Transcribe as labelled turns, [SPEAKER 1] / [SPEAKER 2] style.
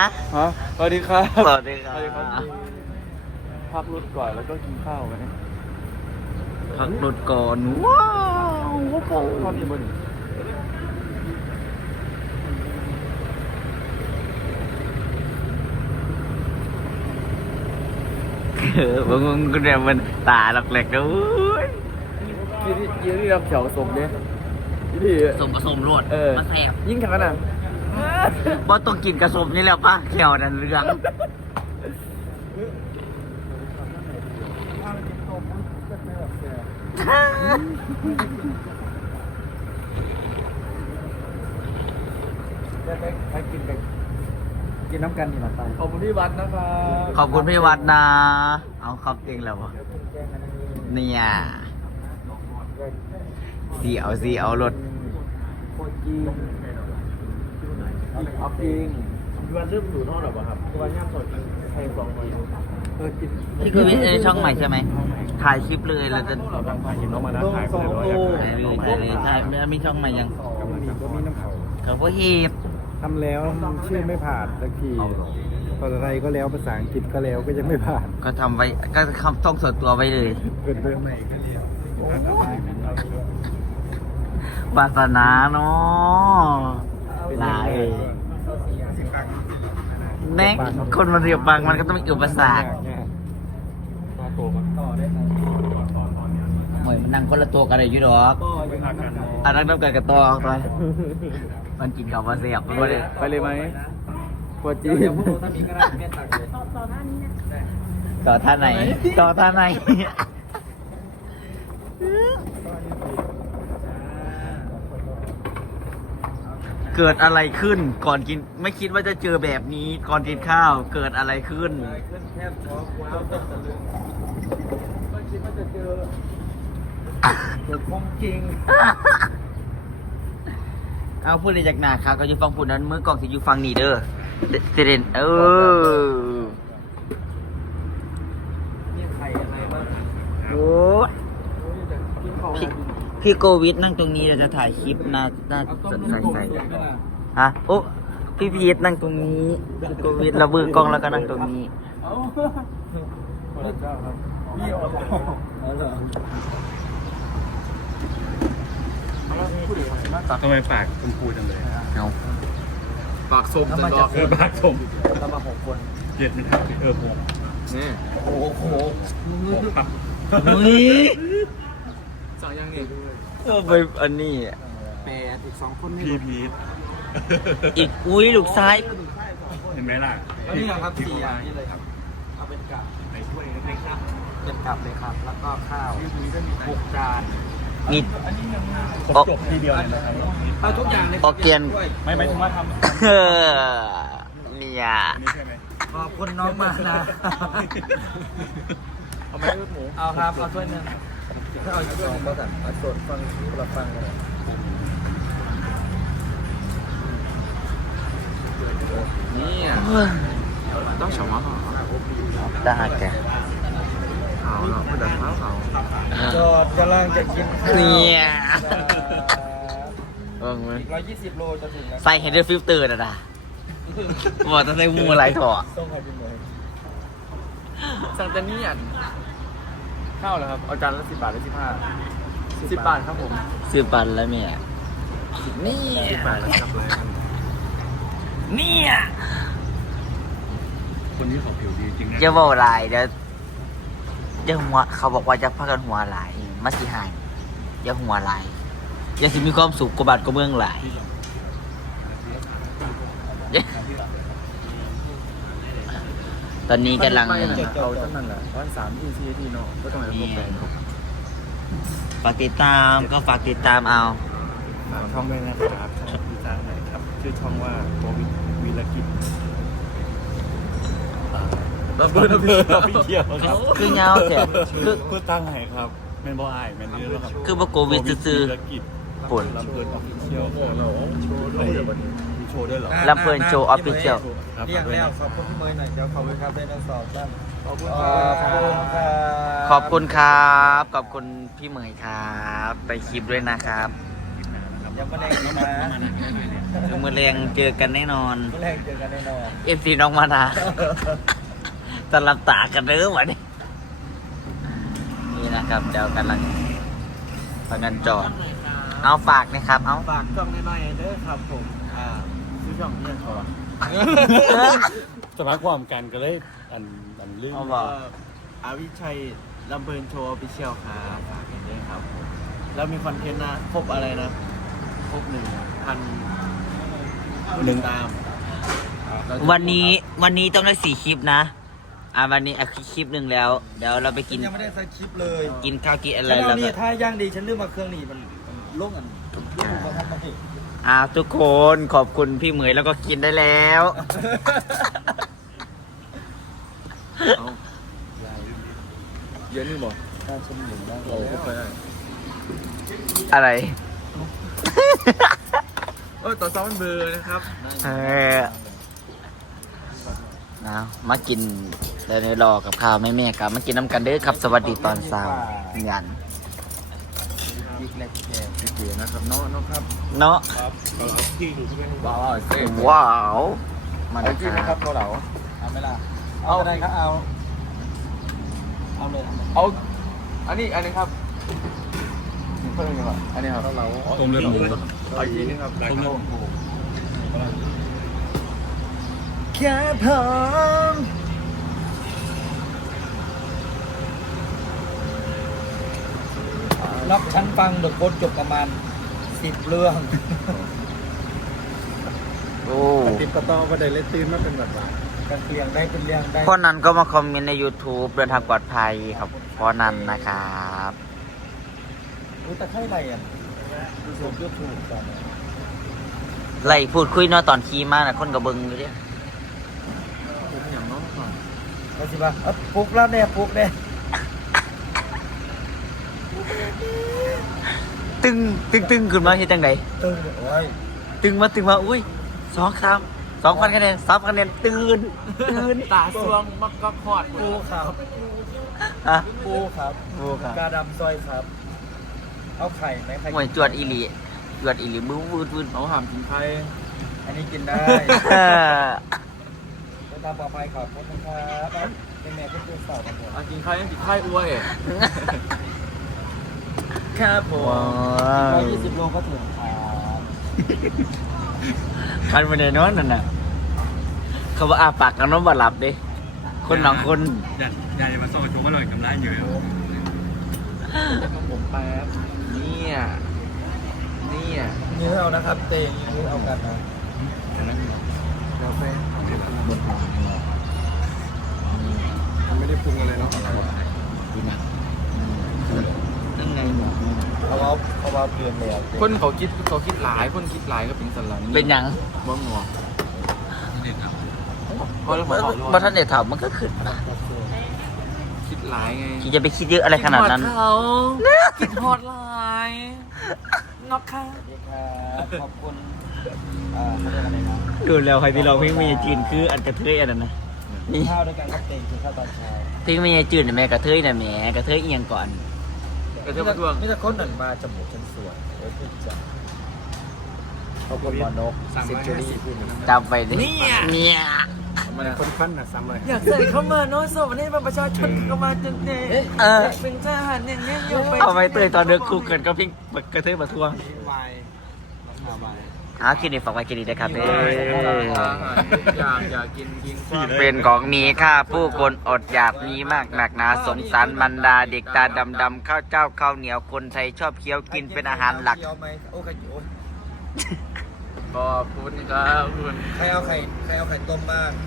[SPEAKER 1] ฮะสวัสดีครับ
[SPEAKER 2] สวัสดีครับ
[SPEAKER 1] พักรถก่อนแล้วก็กินข้าวกัน
[SPEAKER 2] พักรถก่อนว้าวว้าว
[SPEAKER 1] ข้าวมีบน
[SPEAKER 2] มึงก็เนี่ยมันตาหลักแหลกนะอุ้ย
[SPEAKER 1] ยี่ที่รับเฉาสมเนี่ยที่
[SPEAKER 2] สมผสมรสมาแซ่บ
[SPEAKER 1] ยิ่งขนาด
[SPEAKER 2] บ่ต้องกินกระสมนี่แล้วป่ะแถวนั้นเรื่อง
[SPEAKER 1] ไปกินน้ำกันนี่มาไปขอบคุณพี่วัดนะครับ
[SPEAKER 2] ขอบคุณพี่วัดนะ เอาครับเองแล้ววะเนี่ยสีเอารถ
[SPEAKER 1] โคตรจริงเอาจริงพี่วัดเริ่มดูนอกหรอเปล่าครับพี่วัดย่างสดใครบอกมากิน
[SPEAKER 2] นี่คือวิดีโอช่องใหม่ใช่ไหมถ่ายคลิปเลยเราจะ
[SPEAKER 1] ถ่ายกินน้องมานะถ่ายคนละร้อย
[SPEAKER 2] ถ่ายเลยถ่ายแล้วมีช่องใหม่ยัง
[SPEAKER 1] ก็มีน้ำเขา
[SPEAKER 2] เขาก็ฮีบ
[SPEAKER 1] ทำแล้วชื่อไม่ผ่านสักทีภาษาไทยก็แล้วภาษาอังกฤษก็แล้วก็ยังไม่ผ่าน
[SPEAKER 2] ก็ทำไว้ก็ต้องส่วนตัวไว้เลย
[SPEAKER 1] เกิดเรื่องใหม่ก็เรียน
[SPEAKER 2] วาสนาเนาะลาเองแน็กคนมันเรียบบังมันก็ต้องมีอุปสรรคเหมือนมันนั่งคนละตัวกันเลยอยู่ดอกอันนั้นต้องการกระตอไปมันกินกับมาเสียบมันไม่ได้
[SPEAKER 1] ไปเลยไหมกลัวจีน
[SPEAKER 2] ต่อท่าไหนต่อท่าไหนเกิดอะไรขึ้นก่อนกินไม่คิดว่าจะเจอแบบนี้ก่อนกินข้าวเกิดอะไรขึ้น
[SPEAKER 1] แทบช็อกว้าวไม่คิดว่าจะเจอของจริง
[SPEAKER 2] เอาพูดเลยจากหนาครับก็อยู่ฟังพูดนั้นมือกล่องสิอยู่ฟังนี่เด้อเด่น
[SPEAKER 1] นี่ไข่อะไรบ้าง
[SPEAKER 2] โอ้พี่โควิดนั่งตรงนี้เราจะถ่ายคลิปน่าใส่ฮะโอ้พี่พีทนั่งตรงนี้พี่โควิดเราบือกล้องแล้วก็นั่งตรงนี้
[SPEAKER 1] เอาพระเจ้าครับพี่ออกเอาเหรอ
[SPEAKER 3] ทำไมปากชมพูจังเลย
[SPEAKER 2] เอา
[SPEAKER 3] ปากส้มจังเลยปากส้ม
[SPEAKER 1] เรามา6 คน
[SPEAKER 3] เย็ดไม่ทันผม
[SPEAKER 1] นี่โอ้โห
[SPEAKER 2] อุ้ย
[SPEAKER 1] สั่งยังนี่
[SPEAKER 2] ไปอันนี้
[SPEAKER 1] 8อีก2 คนนี่
[SPEAKER 3] พี่พีท
[SPEAKER 2] อีกอุ้ยลูกซ้าย
[SPEAKER 3] เห็นไหมล่ะ
[SPEAKER 1] อันนี้ครับ4อย่างนี้เลยครับเอาเป็นกับ
[SPEAKER 3] ในถ้วยเล็กๆครับ
[SPEAKER 1] เป็นกับเลยครับแล้วก็ข้าว6 จาน
[SPEAKER 2] นี่
[SPEAKER 3] จบทีเดียวเลยนะครับ
[SPEAKER 1] เอาทุกอย่างเลย
[SPEAKER 2] ออกเกียน
[SPEAKER 3] ไม่หมายถึงว่าทำ
[SPEAKER 2] เออเนี่ย
[SPEAKER 3] นี่ใช่ไหม
[SPEAKER 2] ขอบคุณน้องมานะ
[SPEAKER 1] เอาไหมหมูเอาครับเอาถ้วยนึงถ้าเอาอีก2ก็สั่งเอาสดฟังคนละฟังกันเลยนี่ต้องฉ่ำมาก
[SPEAKER 2] ได้แก
[SPEAKER 1] เอาเนาะไม่ดัดเท้าเขาจอดกำลังจะกินข้าว
[SPEAKER 2] เนี่ยเออ
[SPEAKER 1] อีก120 โลจะถึงแล้ว
[SPEAKER 2] ใส่เฮดเดอร์ฟิลเตอร์นะบอกจะใส่มูอะไรถอด
[SPEAKER 1] ต้องใครเป็นเลยสั่งแต่นี่ข้าวเหรอครับเอาจานละ10 บาทหรือ15 10 บาทครับผม
[SPEAKER 2] ซื้อปันแล้วเมียนี่
[SPEAKER 1] 10 บาทครับเลย
[SPEAKER 2] เนี่ย
[SPEAKER 3] คนนี้ขอผิวดีจริงนะ
[SPEAKER 2] จะบอกอะไรเดี๋ยวอย่าหัวเขาบอกว่าจะพักกันหัวไหลมาสิหายอย่าหัวไหลอย่าสิมีความสุขกว่าบาดกว่าเมืองไหลตอนนี้กำลัง
[SPEAKER 1] เอาตั้งนั่นแหละวัน3 4 ทีเนาะก็ต้องให้ครบเลย
[SPEAKER 2] ฝากติดตามก็ฝากติดตามเอา
[SPEAKER 1] ฝากช่องด้วยนะครับช่องที่สร้างไหนครับชื่อช่องว่าโควิดวีรกิจเราเพิ่มเที่ยวครับ
[SPEAKER 2] คือเงาเสียคือ
[SPEAKER 3] เพื่อตั้งให้ครับแมนบอไอแมนนี่แล้วครับ
[SPEAKER 2] คือว่าโควิดซื่อ
[SPEAKER 3] ธุรกิจ
[SPEAKER 2] ๆปุ่น
[SPEAKER 3] ลำเพลินออฟฟิเชียลมีโชว์ด้วยเหรอ
[SPEAKER 2] ลำเพลินโชว์ออฟฟิเชียล
[SPEAKER 3] ครับ
[SPEAKER 1] เรียกแล้วขอบคุณพี่เมย์หน่อยเดี๋ยวขอบคุณครับได้ทั้งสองท่านขอบคุณครับ
[SPEAKER 2] ขอบคุณครับ ขอบคุณพี่เหมยครับ ไปคลิปด้วยนะครับ
[SPEAKER 3] นะครับ
[SPEAKER 1] ยังมาแรงกันนะ
[SPEAKER 2] มือแรงเจอกันแน่นอน
[SPEAKER 1] มาแรงเจอกันแน่นอน
[SPEAKER 2] เอฟซีน้องมานาตลับตากันเด้อวะนี่นี่นะครับเดี๋ยวกำลังพากันจอดเอาฝากนะครับเอา
[SPEAKER 1] ฝากช่องน้อยๆเด้อครับผมชื่อช่องเนี่ยขอ
[SPEAKER 3] สมัครความกันก็เลยอันลืม
[SPEAKER 2] เอาบอก
[SPEAKER 1] อาวิชัยลำเพลินโชว์ออฟฟิเชียลครับฝากกันด้วยครับผมแล้วมีคอนเทนต์นะครบอะไรนะครบ1,000ตาม
[SPEAKER 2] วันนี้ต้องได้4 คลิปนะวันนี้คลิปหนึ่งแล้วเดี๋ยวเราไปกิน
[SPEAKER 1] ยังไม่ได้ใส่คลิปเลย
[SPEAKER 2] กินข้าวกินอะไร
[SPEAKER 1] ฉัน
[SPEAKER 2] แล้
[SPEAKER 1] เอา
[SPEAKER 2] ว
[SPEAKER 1] นี่
[SPEAKER 2] ก็
[SPEAKER 1] ถ้าย่างดีฉันลืมมาเครื่องนี่มันโล่งอันลูกเขาทำมาสิ
[SPEAKER 2] ทุกคนขอบคุณพี่เหมยแล้วก็กินได้แล้ว
[SPEAKER 3] เยอะนี่บอก
[SPEAKER 1] ถ้าฉันหนึ่งได้
[SPEAKER 3] เราก็ไปได้
[SPEAKER 2] อะไร
[SPEAKER 3] ต่อซ้อมเบอร์นะครับ
[SPEAKER 2] นะมากินเดี๋ยวรอกับข้าวแม่ๆครับมากินน้ำกันเด้อครับสวัสดีตอนเช้าเงิน
[SPEAKER 1] ยิกแรกแก
[SPEAKER 3] เดี๋ยวนะครับเนาะครับ
[SPEAKER 2] เนาะ
[SPEAKER 3] ครับที่อยู่ที่นี่
[SPEAKER 1] ว้าวเซ่
[SPEAKER 2] ว้าวมา
[SPEAKER 1] เอา
[SPEAKER 2] ได้
[SPEAKER 1] ที่
[SPEAKER 2] ค
[SPEAKER 1] นะค
[SPEAKER 2] รั
[SPEAKER 1] รั
[SPEAKER 2] บบ
[SPEAKER 1] เกาเหลาเอาไหมล่ะเอาอะไรครับเอาเลย
[SPEAKER 3] เอาอันนี้ครับเพิ่มยังไงอันนี้ครับเราต้มเลยหรอเอาอีกทีนึงครับต้มเลย
[SPEAKER 1] แค่พร้อมล็อกฉันฟังเดอะโค้ดจบประมาณ10 เรื่อง
[SPEAKER 2] โอ้
[SPEAKER 3] ติดต่อประเด็นเลยตื่นมาเป็นแบบว่า
[SPEAKER 1] กันเรียงได้เป็นเรียงได้
[SPEAKER 2] พ่อนันก็มาคอมเมนต์ใน YouTube เดินทางปลอดภัยครับพ่อนันนะครับ
[SPEAKER 1] รู้แต่ใครอะไรอ่ะดูสูงยูทูบกัน
[SPEAKER 2] ไล่พูดคุยเนาะตอนขี่มาน่ะคนกับเบิงอยู่เด้
[SPEAKER 3] ผมอย่างน้องก่อน
[SPEAKER 1] ก็สิว่าปลุกแล้วเนี่ยปลุกเนี่ย
[SPEAKER 2] ตึงขึ้นมาเฮ็ดจังได
[SPEAKER 1] ตึงโอ้ย
[SPEAKER 2] ตึงมาอุ้ย2,000คะแนน3,000คะแนนตื่น
[SPEAKER 1] ตาสวงมักก็คอดปูครับ
[SPEAKER 2] อ่ะ
[SPEAKER 1] ปูครับ
[SPEAKER 2] โอ้ครับ
[SPEAKER 1] กาดำซอยครับ เอาไข่ไหมไข่
[SPEAKER 2] หวยจวดอีหลีบื้อวืด
[SPEAKER 3] เอาหามกินไข่
[SPEAKER 1] อันนี้กินได้
[SPEAKER 2] เออ
[SPEAKER 1] แล้วตามปลอดภัยขอบคุณครับเป็นแม่ก็คือสาวกันหมด
[SPEAKER 3] กินไข่ยังกินไข่อ้วย
[SPEAKER 1] ครับผม
[SPEAKER 2] ว้าว
[SPEAKER 1] 120 โลก็ถึงครับ
[SPEAKER 2] คันไปไหนนอนนั่นน่ะเขาว่าอาปากกันน้องบ่หลับเด้คนหนังคน
[SPEAKER 3] อย่ามาโซ่ชูว่าเรากำไรอยู่
[SPEAKER 1] จะมาผมแป๊บ
[SPEAKER 3] เนี่ย
[SPEAKER 1] ยื้อเอานะครับเตงยื้อเอากันนะ
[SPEAKER 3] กาแฟมันไม่ได้ปรุงอะไรเนาะ
[SPEAKER 2] ยังไงหมอ
[SPEAKER 1] เขาว่าเปลี่ยนแล้ว
[SPEAKER 3] คนเขาคิดหลายคนคิดหลายก็เป็นสลัน
[SPEAKER 2] เป็นหยัง
[SPEAKER 3] บ่งอพอแล้วผม
[SPEAKER 2] บ่ทันได้ถามมันก็ขึ้นนะ
[SPEAKER 3] คิดหลายไง
[SPEAKER 2] ที่จะไปคิดเยอะอะไรขนาดนั้น
[SPEAKER 3] คิดฮอดหลายนอกค่ะ
[SPEAKER 1] สวัสดีครับขอบคุณเขาเรียกอะไรนะ
[SPEAKER 2] ดูแล้วใครพี่เราเพิ่งมีจืนคืออันกระเทยอันนั้นนะนี่
[SPEAKER 1] ข้าวด้วยกันครับเตงกินข้าวตอนเช้า
[SPEAKER 2] เพิ่งมีจืนน่ะแม่กระเทยน่ะแม่กระเทยเอียงก่อน
[SPEAKER 3] กระเทียมดวง
[SPEAKER 1] นี่จะค้นหนันมาจมูกฉันสวยโอ้ยพี่จ๋าขอบคุณหมอนกเซนจูรี่
[SPEAKER 2] จำไปดิเนี่ย
[SPEAKER 3] มันคนขั้นนะซ้ำเลย
[SPEAKER 1] อยากใส่เข้ามาโน้ตสวัสดีประชาชนเข้ามาจนเด็ก
[SPEAKER 2] เออ
[SPEAKER 1] เป็นทหารอย่างเงี้ยยังไป
[SPEAKER 2] เอาไปเตยตอนเด็กคู่เกินก็พิงกระเทยมาทวง
[SPEAKER 1] วายราคาวาย
[SPEAKER 2] คลินิกฝากไว้คลินิกนะครับเด้
[SPEAKER 3] อาหารทุกอย่างอยากกิน
[SPEAKER 2] เป็นของมีค่าผู้คนอดอยากมีมากหนักหนาสงสารบรรดาเด็กตาดำๆข้าวเจ้าข้าวเหนียวคนไทยชอบเคี้ยวกินเป็นอาหารหลัก
[SPEAKER 1] เคี้ยวไหมโอ้ใครโอ้ย
[SPEAKER 3] ขอบคุณครับคุณ
[SPEAKER 1] ใครเอาไข่ต้มบ้าง